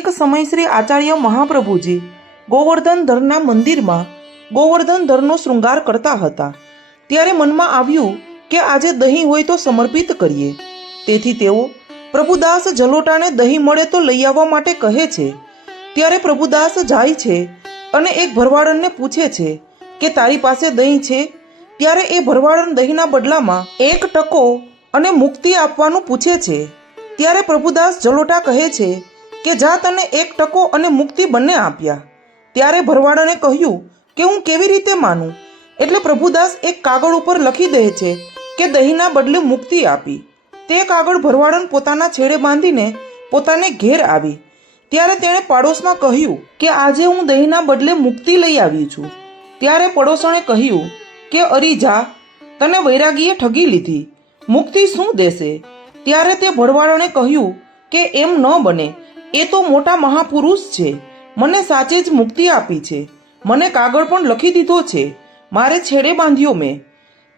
એક સમય શ્રી આચાર્ય મહાપ્રભુજી ગોવર્ધન ધરના મંદિરમાં ગોવર્ધન ધરનો શૃંગાર કરતા હતા। ત્યારે મનમાં આવ્યું કે આજે દહીં હોય તો સમર્પિત કરીએ। તેથી તેઓ પ્રભુદાસ જલોટાને દહીં મળે તો લઈ આવવા માટે કહે છે। ત્યારે પ્રભુદાસ જાય છે અને એક ભરવાડનને પૂછે છે કે તારી પાસે દહીં છે? ત્યારે એ ભરવાડન દહીંના બદલામાં 1 ટકો અને મુક્તિ આપવાનું પૂછે છે। ત્યારે પ્રભુદાસ જલોટા કહે છે કે જા તને 1 ટકો અને મુક્તિ બંને આપ્યા। ત્યારે ભરવાડને કહ્યું કે હું કેવી રીતે માનું? એટલે પ્રભુદાસ એક કાગળ ઉપર લખી દે છે કે દહીંના બદલે મુક્તિ આપી। તે કાગળ ભરવાડન પોતાના છેડે બાંધીને પોતાને ઘેર આવી। ત્યારે તેણે પાડોશમાં કહ્યું કે આજે હું દહીંના બદલે મુક્તિ લઈ આવી છું। ત્યારે પડોશણે કહ્યું કે અરી જા, તને વૈરાગીએ ઠગી લીધી, મુક્તિ શું દેશે? ત્યારે તે ભરવાડને કહ્યું કે એમ ન બને, એ તો મોટા મહાપુરુષ છે, મને સાચે જ મુક્તિ આપી છે, મને કાગળ પણ લખી દીધો છે, મારે છેડે બાંધ્યો મેં,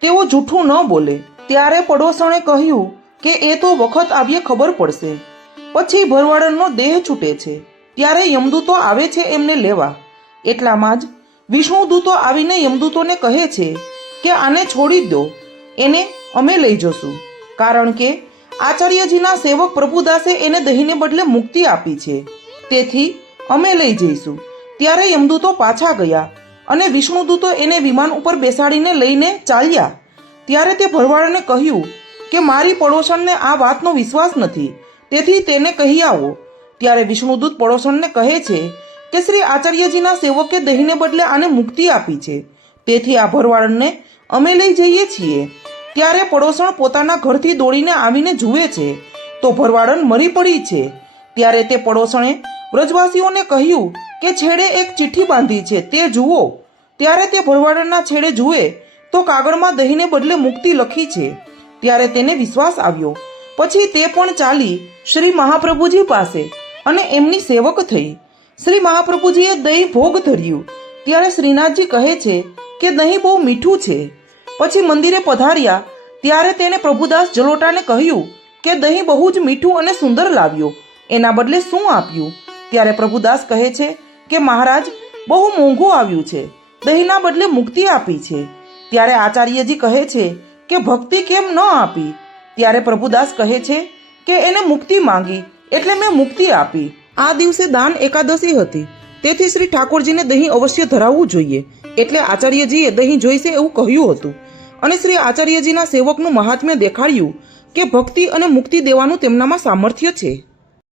તેઓ જૂઠું ન બોલે। ત્યારે પડોશણે કહ્યું કે એ તો વખત આવ્યે ખબર પડશે। પછી ભરવાડનો દેહ છૂટે છે। ત્યારે યમદૂતો આવે છે એમને લેવા। એટલામાં જ વિષ્ણુદૂતો આવીને યમદૂતોને કહે છે કે આને છોડી દો, એને અમે લઈ જશું, કારણ કે આચાર્યજીના સેવક પ્રભુદાસે એને દહીંને બદલે મુક્તિ આપી છે, તેથી અમે લઈ જઈશું। ત્યારે યમદૂતો પાછા ગયા અને વિષ્ણુદૂતો એને વિમાન ઉપર બેસાડીને લઈને ચાલ્યા। ત્યારે તે ભરવાડને કહ્યું કે મારી પડોશણને આ વાતનો વિશ્વાસ નથી, તેથી તેને કહી આવો। ત્યારે વિષ્ણુદૂત પડોશણને કહે છે કે શ્રી આચાર્યજીના સેવકે દહીંને બદલે આને મુક્તિ આપી છે, તેથી આ ભરવાડને અમે લઈ જઈએ છીએ। ત્યારે પડોશણ પોતાના ઘરથી દોડીને આવીને જુએ છે તો ભરવાડન મરી પડી છે। ત્યારે તે પડોશણે વ્રજવાસીઓને કહ્યું કે છેડે એક ચિઠ્ઠી બાંધી છે, તે જુઓ। ત્યારે તે ભરવાડના છેડે જુએ તો કાગળમાં દહીંને બદલે મુક્તિ લખી છે। ત્યારે તેને વિશ્વાસ આવ્યો। પછી તે પણ ચાલી શ્રી મહાપ્રભુજી પાસે અને એમની સેવક થઈ। શ્રી મહાપ્રભુજીએ દહીં ભોગ ધર્યું। ત્યારે શ્રીનાથજી કહે છે કે દહીં બહુ મીઠું છે। પછી મંદિરે પધાર્યા ત્યારે તેને પ્રભુદાસ જલોટાને કહ્યું કે દહીં બહુ જ મીઠું અને સુંદર લાવ્યો, એના બદલે શું આપ્યું? ત્યારે પ્રભુદાસ કહે છે કે મહારાજ, બહુ મોંઘું આવ્યું છે, દહીંના બદલે મુક્તિ આપી છે। ત્યારે આચાર્યજી કહે છે કે ભક્તિ કેમ ન આપી? ત્યારે પ્રભુદાસ કહે છે કે એને મુક્તિ માંગી એટલે મેં મુક્તિ આપી। આ દિવસે દાન એકાદશી હતી, તેથી શ્રી ઠાકોરજીને દહીં અવશ્ય ધરાવવું જોઈએ, એટલે આચાર્યજીએ દહીં જોઈશે એવું કહ્યું હતું અને શ્રી આચાર્યજીના સેવકનું મહાત્મ્ય દેખાડ્યું કે ભક્તિ અને મુક્તિ દેવાનું તેમનામાં સામર્થ્ય છે।